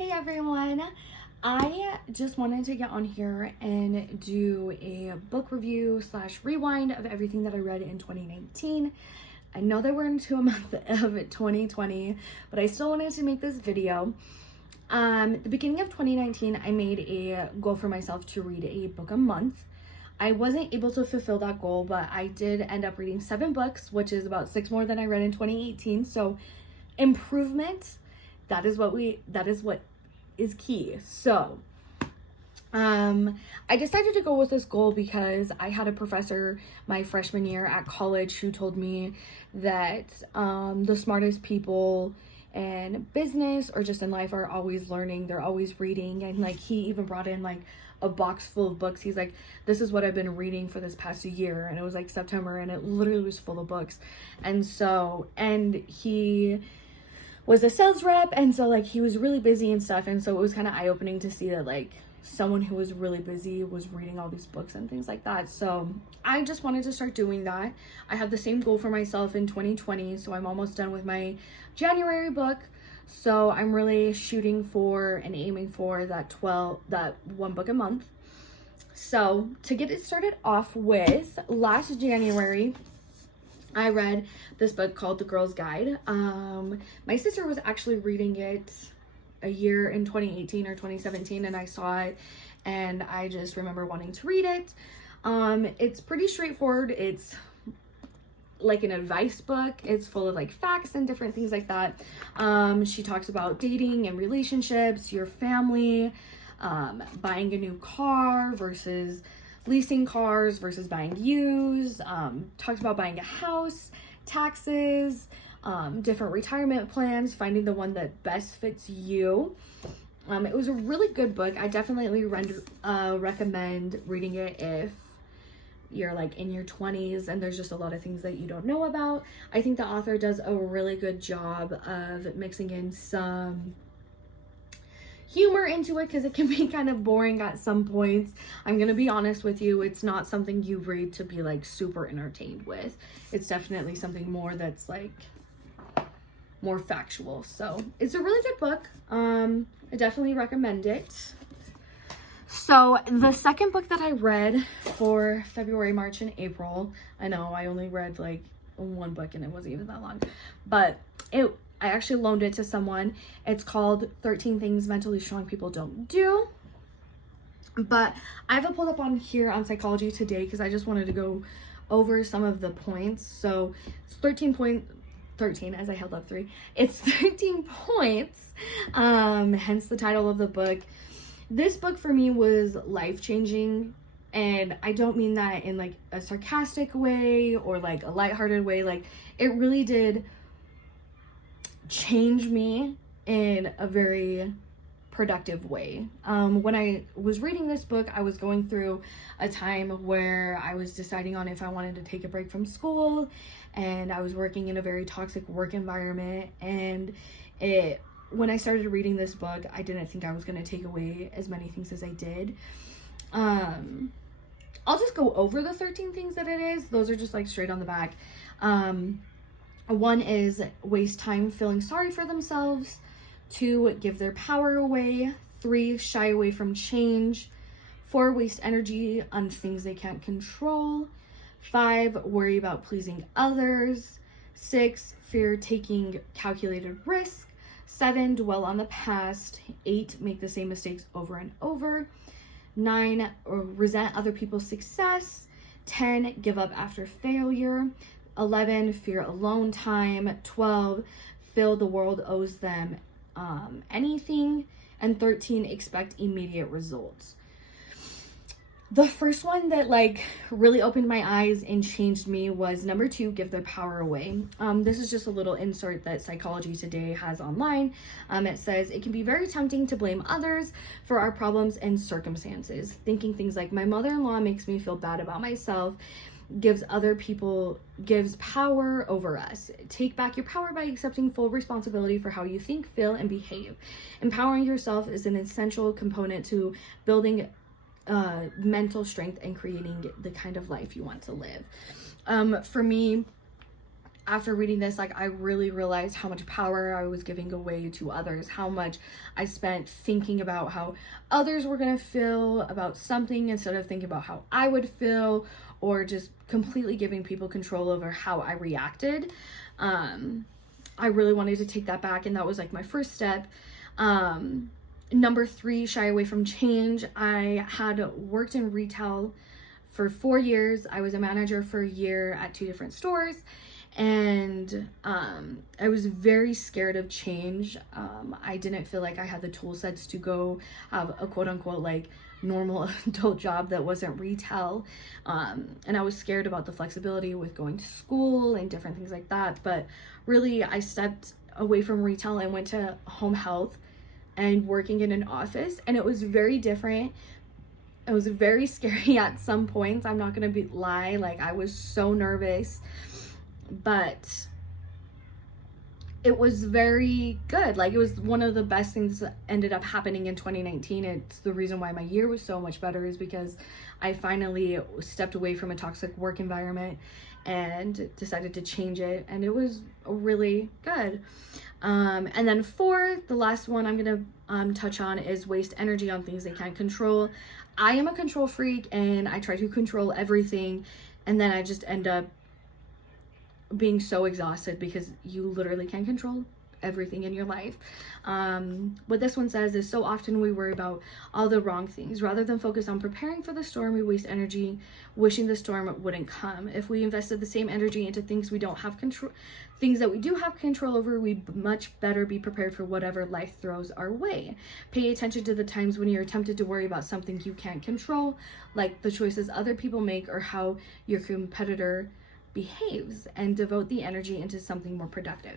Hey everyone, I just wanted to get on here and do a book review slash rewind of everything that I read in 2019. I know that we're into a month of 2020, but I still wanted to make this video. The beginning of 2019, I made a goal for myself to read a book a month. I wasn't able to fulfill that goal, but I did end up reading 7 books, which is about 6 more than I read in 2018. So improvement, that is what is key. So I decided to go with this goal because I had a professor my freshman year at college who told me that the smartest people in business or just in life are always learning, they're always reading, and like he even brought in like a box full of books. He's like, this is what I've been reading for this past year, and it was like September and it literally was full of books. And he was a sales rep, and so like he was really busy and stuff, and so it was kind of eye-opening to see that like someone who was really busy was reading all these books and things like that. So I just wanted to start doing that. I have the same goal for myself in 2020, so I'm almost done with my January book, so I'm really shooting for and aiming for that 1 book a month. So to get it started off with, last January I read this book called The Girl's Guide. My sister was actually reading it a year in 2018 or 2017, and I saw it and I just remember wanting to read it. It's pretty straightforward. It's like an advice book. It's full of like facts and different things like that. She talks about dating and relationships, your family, buying a new car versus leasing cars versus buying used, talks about buying a house, taxes, different retirement plans, finding the one that best fits you. It was a really good book. I definitely recommend reading it if you're like in your 20s and there's just a lot of things that you don't know about. I think the author does a really good job of mixing in some humor into it because it can be kind of boring at some points. I'm gonna be honest with you, it's not something you read to be like super entertained with. It's definitely something more that's like more factual. So it's a really good book. I definitely recommend it. So the second book that I read for February, March, and April, I know I only read like 1 book and it wasn't even that long, but I actually loaned it to someone. It's called 13 Things Mentally Strong People Don't Do. But I have it pulled up on here on Psychology Today because I just wanted to go over some of the points. So it's 13 as I held up 3. It's 13 points, hence the title of the book. This book for me was life-changing, and I don't mean that in like a sarcastic way or like a lighthearted way. Like it really did change me in a very productive way. When I was reading this book, I was going through a time where I was deciding on if I wanted to take a break from school, and I was working in a very toxic work environment, and when I started reading this book, I didn't think I was going to take away as many things as I did. I'll just go over the 13 things that it is. Those are just like straight on the back. 1 is waste time feeling sorry for themselves. 2, give their power away. 3, shy away from change. 4, waste energy on things they can't control. 5, worry about pleasing others. 6, fear taking calculated risk. 7, dwell on the past. 8, make the same mistakes over and over. 9, resent other people's success. 10, give up after failure. 11, fear alone time. 12, feel the world owes them anything. And 13, expect immediate results. The first one that like really opened my eyes and changed me was number 2, give their power away. This is just a little insert that Psychology Today has online. It says, it can be very tempting to blame others for our problems and circumstances. Thinking things like, my mother-in-law makes me feel bad about myself, gives power over us. Take back your power by accepting full responsibility for how you think, feel, and behave. Empowering yourself is an essential component to building mental strength and creating the kind of life you want to live. For me, after reading this, like, I really realized how much power I was giving away to others, how much I spent thinking about how others were going to feel about something instead of thinking about how I would feel, or just completely giving people control over how I reacted. I really wanted to take that back, and that was like my first step. Number 3, shy away from change. I had worked in retail for 4 years. I was a manager for a year at 2 different stores, and I was very scared of change. I didn't feel like I had the tool sets to go have a quote unquote like normal adult job that wasn't retail, and I was scared about the flexibility with going to school and different things like that. But really, I stepped away from retail and went to home health and working in an office, and it was very different. It was very scary at some points. I'm not gonna lie, like, I was so nervous, but it was very good. Like, it was one of the best things that ended up happening in 2019. It's the reason why my year was so much better, is because I finally stepped away from a toxic work environment and decided to change it, and it was really good. And then 4, the last one I'm gonna touch on, is waste energy on things they can't control. I am a control freak, and I try to control everything, and then I just end up being so exhausted because you literally can't control everything in your life. What this one says is, so often we worry about all the wrong things. Rather than focus on preparing for the storm, we waste energy wishing the storm wouldn't come. If we invested the same energy into things we don't have control, things that we do have control over, we'd much better be prepared for whatever life throws our way. Pay attention to the times when you're tempted to worry about something you can't control, like the choices other people make or how your competitor behaves, and devote the energy into something more productive.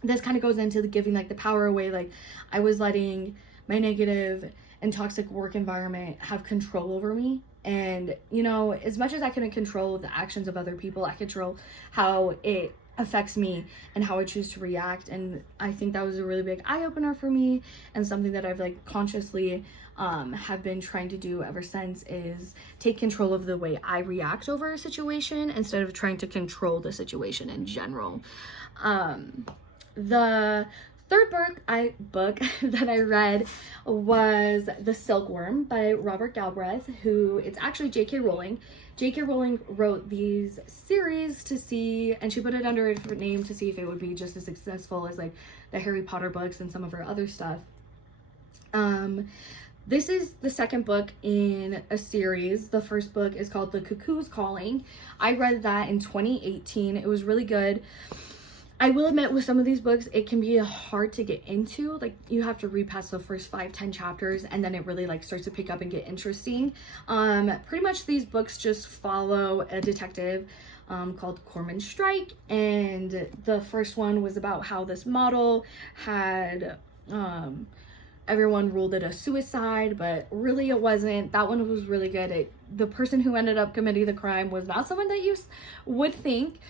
This kind of goes into the giving like the power away. Like, I was letting my negative and toxic work environment have control over me. And, you know, as much as I couldn't control the actions of other people, I control how it affects me and how I choose to react. And I think that was a really big eye-opener for me, and something that I've like consciously have been trying to do ever since, is take control of the way I react over a situation instead of trying to control the situation in general. The third book that I read was The Slikworm by Robert Galbraith, who, it's actually J.K. Rowling. J.K. Rowling wrote these series to see, and she put it under a different name to see if it would be just as successful as like the Harry Potter books and some of her other stuff. This is the second book in a series. The first book is called The Cuckoo's Calling. I read that in 2018. It was really good. I will admit, with some of these books, it can be hard to get into. Like, you have to read past the first 5-10 chapters, and then it really like starts to pick up and get interesting. Pretty much these books just follow a detective called Cormoran Strike, and the first one was about how this model had everyone ruled it a suicide, but really it wasn't. That one was really good. The person who ended up committing the crime was not someone that you would think.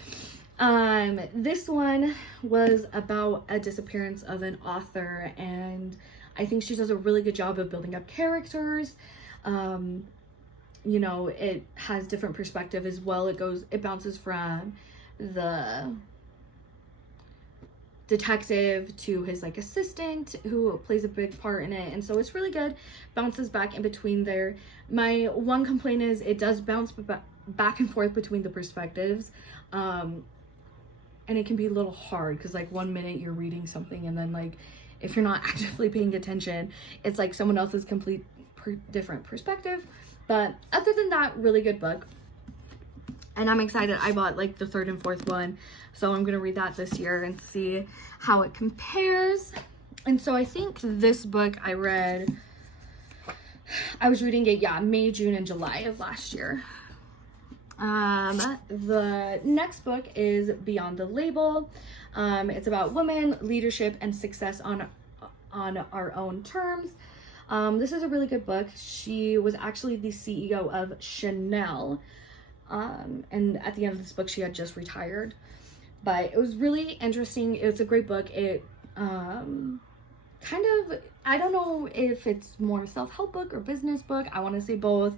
This one was about a disappearance of an author, and I think she does a really good job of building up characters. You know, it has different perspective as well. It bounces from the detective to his like assistant, who plays a big part in it, and so it's really good. Bounces back in between there. My one complaint is it does bounce back and forth between the perspectives, and it can be a little hard because like 1 minute you're reading something, and then like if you're not actively paying attention, it's like someone else's complete different perspective. But other than that, really good book, and I'm excited. I bought like the 3rd and 4th one, so I'm gonna read that this year and see how it compares. And so I think this book I was reading it, May, June, and July of last year. The next book is Beyond the Label. It's about women, leadership, and success on our own terms. This is a really good book. She was actually the CEO of Chanel. And at the end of this book, she had just retired. But it was really interesting. It's a great book. It kind of, I don't know if it's more self-help book or business book. I want to say both.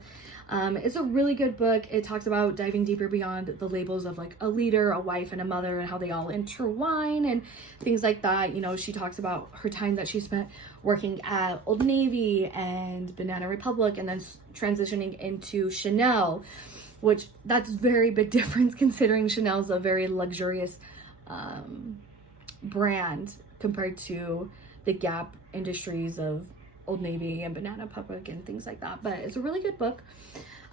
It's a really good book. It talks about diving deeper beyond the labels of like a leader, a wife, and a mother, and how they all intertwine and things like that. You know, she talks about her time that she spent working at Old Navy and Banana Republic, and then transitioning into Chanel, which that's very big difference considering Chanel's a very luxurious brand compared to the Gap industries of Old Navy and Banana Republic and things like that. But it's a really good book.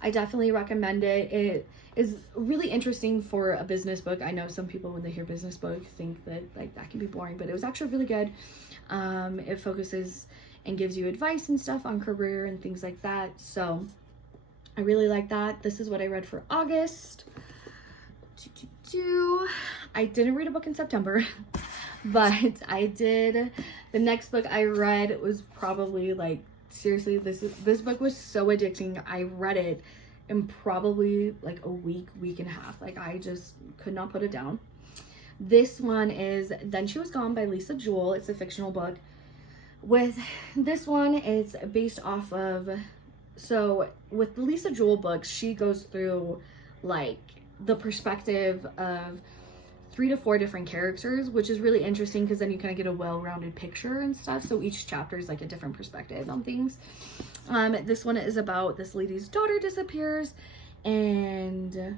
I definitely recommend it. It is really interesting for a business book. I know some people, when they hear business book, think that like that can be boring, but it was actually really good. It focuses and gives you advice and stuff on career and things like that. So I really like that. This is what I read for August. I didn't read a book in September, but I did. The next book I read was probably like, seriously, this book was so addicting. I read it in probably like a week and a half. Like, I just could not put it down. This one is Then She Was Gone by Lisa Jewell. It's a fictional book. With this one, it's based off of, so with the Lisa Jewell books, she goes through like the perspective of 3 to 4 different characters, which is really interesting because then you kind of get a well-rounded picture and stuff. So each chapter is like a different perspective on things. This one is about this lady's daughter disappears, and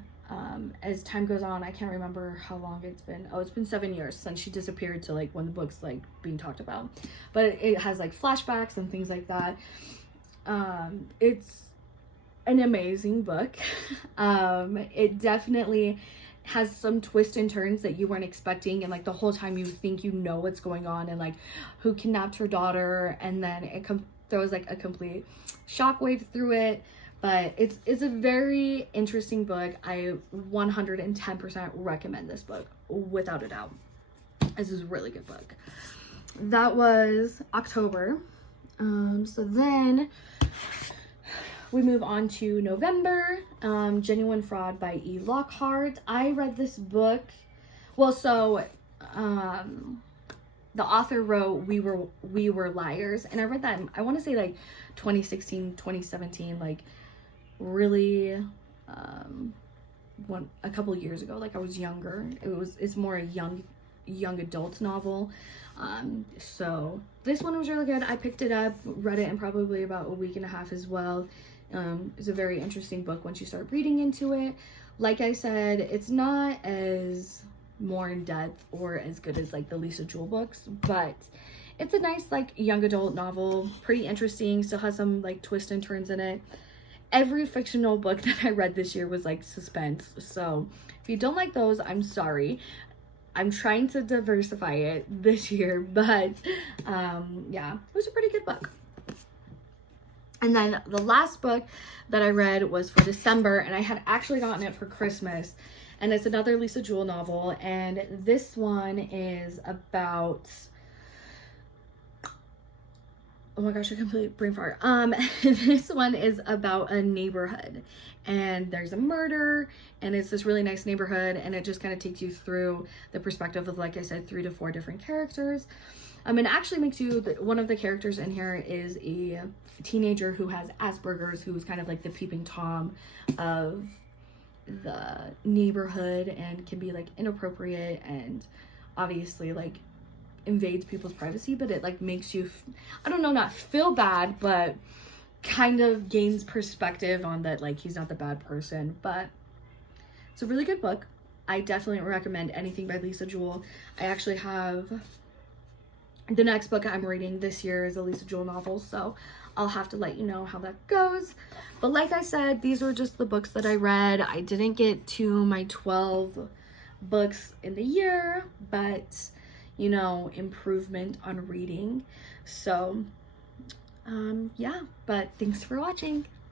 as time goes on, I can't remember how long it's been. Oh, it's been 7 years since she disappeared to like when the book's like being talked about, but it has like flashbacks and things like that. It's an amazing book. It definitely has some twists and turns that you weren't expecting, and like the whole time you think you know what's going on and like who kidnapped her daughter, and then it throws like a complete shockwave through it. But it's a very interesting book. I 110% recommend this book without a doubt. This is a really good book. That was October. So then we move on to November. Genuine Fraud by E. Lockhart. I read this book. Well, so the author wrote We Were Liars, and I read that in, I want to say like 2016, 2017, like really a couple of years ago. Like I was younger. It's more a young adult novel. So this one was really good. I picked it up, read it in probably about a week and a half as well. It's a very interesting book once you start reading into it. Like I said, it's not as more in depth or as good as like the Lisa Jewell books, but it's a nice like young adult novel, pretty interesting, still has some like twists and turns in it. Every fictional book that I read this year was like suspense, so if you don't like those, I'm sorry. I'm trying to diversify it this year, but yeah, it was a pretty good book. And then the last book that I read was for December, and I had actually gotten it for Christmas, and it's another Lisa Jewell novel, and this one is about, oh my gosh, I completely brain fart. This one is about a neighborhood, and there's a murder, and it's this really nice neighborhood, and it just kind of takes you through the perspective of, like I said, 3 to 4 different characters. And it actually makes you, one of the characters in here is a teenager who has Asperger's, who's kind of like the peeping Tom of the neighborhood and can be like inappropriate and obviously like invades people's privacy, but it like makes you, I don't know, not feel bad, but kind of gains perspective on that, like he's not the bad person. But it's a really good book. I definitely recommend anything by Lisa Jewell. I actually have the next book I'm reading this year is a Lisa Jewell novel, so I'll have to let you know how that goes. But like I said, these were just the books that I read. I didn't get to my 12 books in the year, but you know, improvement on reading. So yeah, but thanks for watching.